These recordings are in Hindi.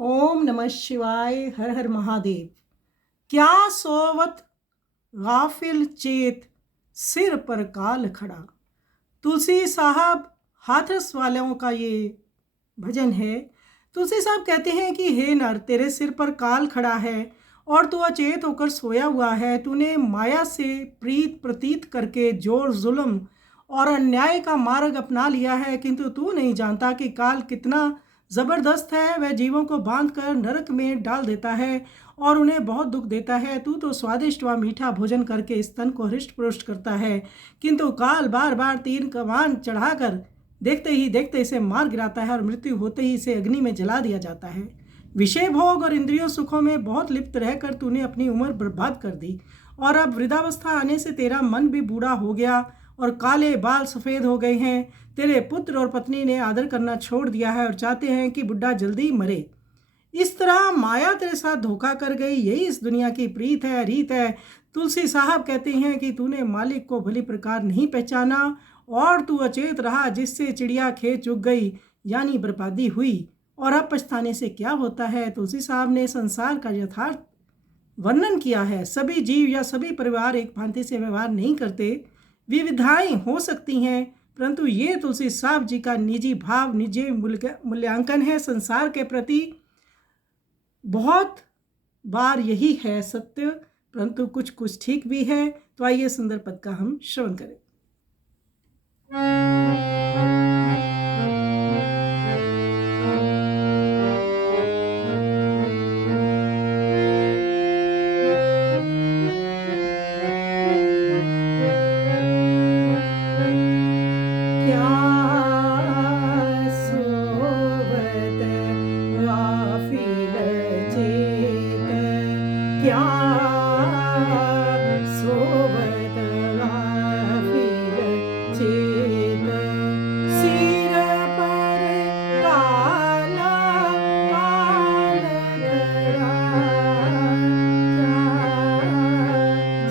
ओम नमः शिवाय। हर हर महादेव। क्या सोवत गाफिल चेत, सिर पर काल खड़ा। तुलसी साहब हाथरस वालों का ये भजन है। तुलसी साहब कहते हैं कि हे नर, तेरे सिर पर काल खड़ा है और तू अचेत होकर सोया हुआ है। तूने माया से प्रीत प्रतीत करके जोर जुल्म और अन्याय का मार्ग अपना लिया है, किंतु तू नहीं जानता कि काल कितना ज़बरदस्त है। वह जीवों को बांध कर नरक में डाल देता है और उन्हें बहुत दुख देता है। तू तो स्वादिष्ट व मीठा भोजन करके इस तन को हृष्ट पुष्ट करता है, किंतु काल बार बार तीर कमान चढ़ाकर देखते ही देखते इसे मार गिराता है और मृत्यु होते ही इसे अग्नि में जला दिया जाता है। विषय भोग और इंद्रियों सुखों में बहुत लिप्त रहकर तूने अपनी उम्र बर्बाद कर दी और अब वृद्धावस्था आने से तेरा मन भी बूढ़ा हो गया और काले बाल सफ़ेद हो गए हैं। तेरे पुत्र और पत्नी ने आदर करना छोड़ दिया है और चाहते हैं कि बुढ़ा जल्दी मरे। इस तरह माया तेरे साथ धोखा कर गई, यही इस दुनिया की प्रीत है, रीत है। तुलसी साहब कहते हैं कि तूने मालिक को भली प्रकार नहीं पहचाना और तू अचेत रहा, जिससे चिड़िया खेत चुग गई, यानी बर्बादी हुई। और अब पछताने से क्या होता है। तुलसी साहब ने संसार का यथार्थ वर्णन किया है। सभी जीव या सभी परिवार एक भांति से व्यवहार नहीं करते। विविधाएं हो सकती हैं, परंतु ये तुलसी साहब जी का निजी भाव, निजी मूल्यांकन है संसार के प्रति। बहुत बार यही है सत्य, परंतु कुछ कुछ ठीक भी है। तो आइए सुंदर पद का हम श्रवण करें। क्या सोवत गाफिल चेत, सिर पर काल काल खड़ा। क्या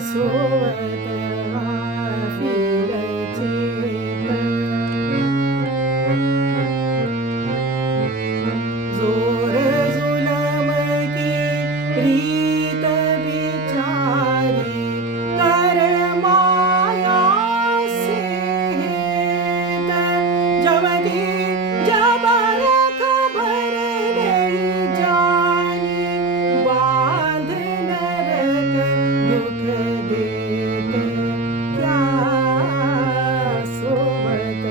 सोवत गाफिल चेत, जोर जुलम की रीत बिचारी, कर माया से हेत। जबकि जबर खबर नहीं जानी, बांध नरक दुख देत। क्या सोवत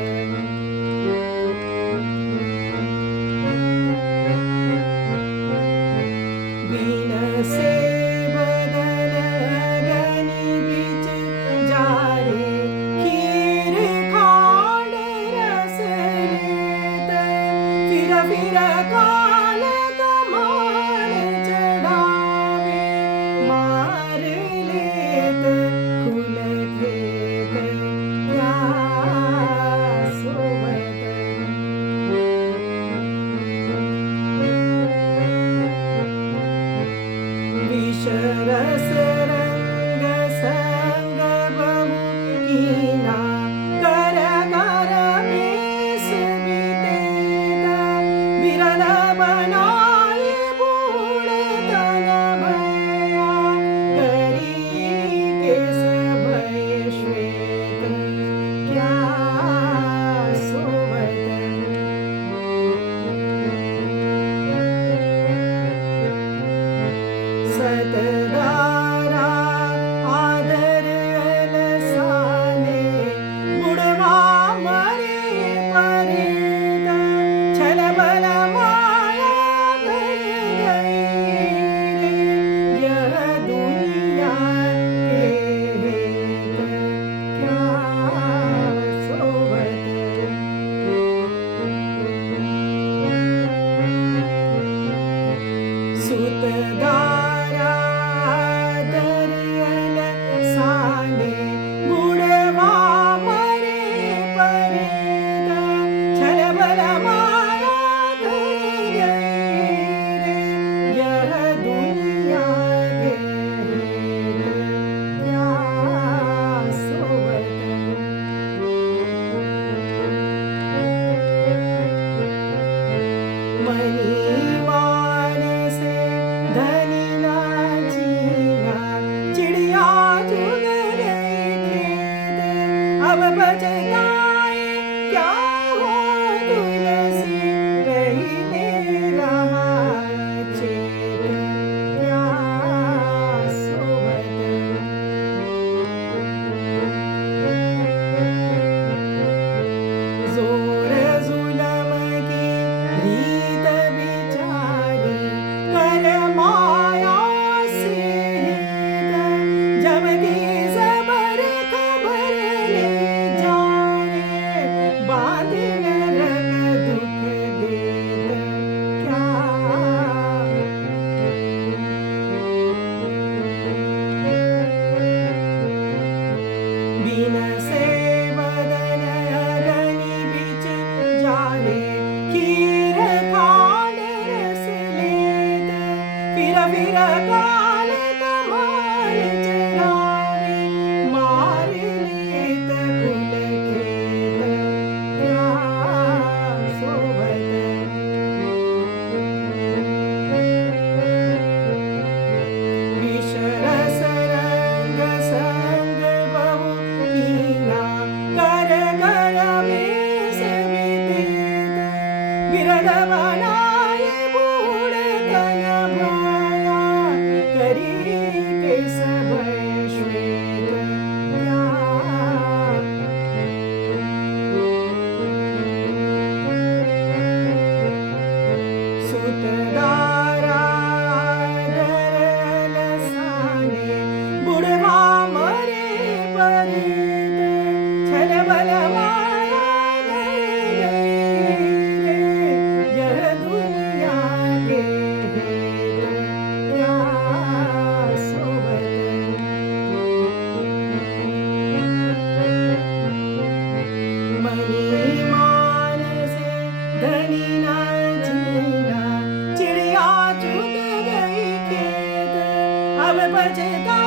बिन से बदन गनि बिच जारे, खीर खाड़ रस लेत। फिर काल कमान चढ़ावे, मार लेत खुल खेत। क्या सोवत विषरस रंग संग बहु कीना, कर कर बेस बितेत। बिरल बनाए बूढ़ तन भया, करी केस भय श्वेत। क्या सोवत सतदारा आदर अलसाने, बुढ़वा मरे परेत। छल बल माया कर गई रे, यह दुनिया के हेत। क्या सोवत सुतदारा आदर अलसाने, बुढ़वा मरे परेत। छल बल माया कर गई रे, यह दुनिया के हेत। क्या सोवत मनी फिर काल कमाल चरावे, मार लेत कुल खेत क्या सोवत। विषरस रंग संग बहु कीना, कर कर वेश विदित, बिरद बनाए बूढ़ तन भाया, करी केस भय श्वेत क्या। सुत दारा धरल साने, बुढ़वा मरे परित, छल बल माया धर गई रे, यह दुनिया के हेत क्या सोवत। मनी मान से धनी न जीना, चिड़िया चुग गई खेत, अब बचता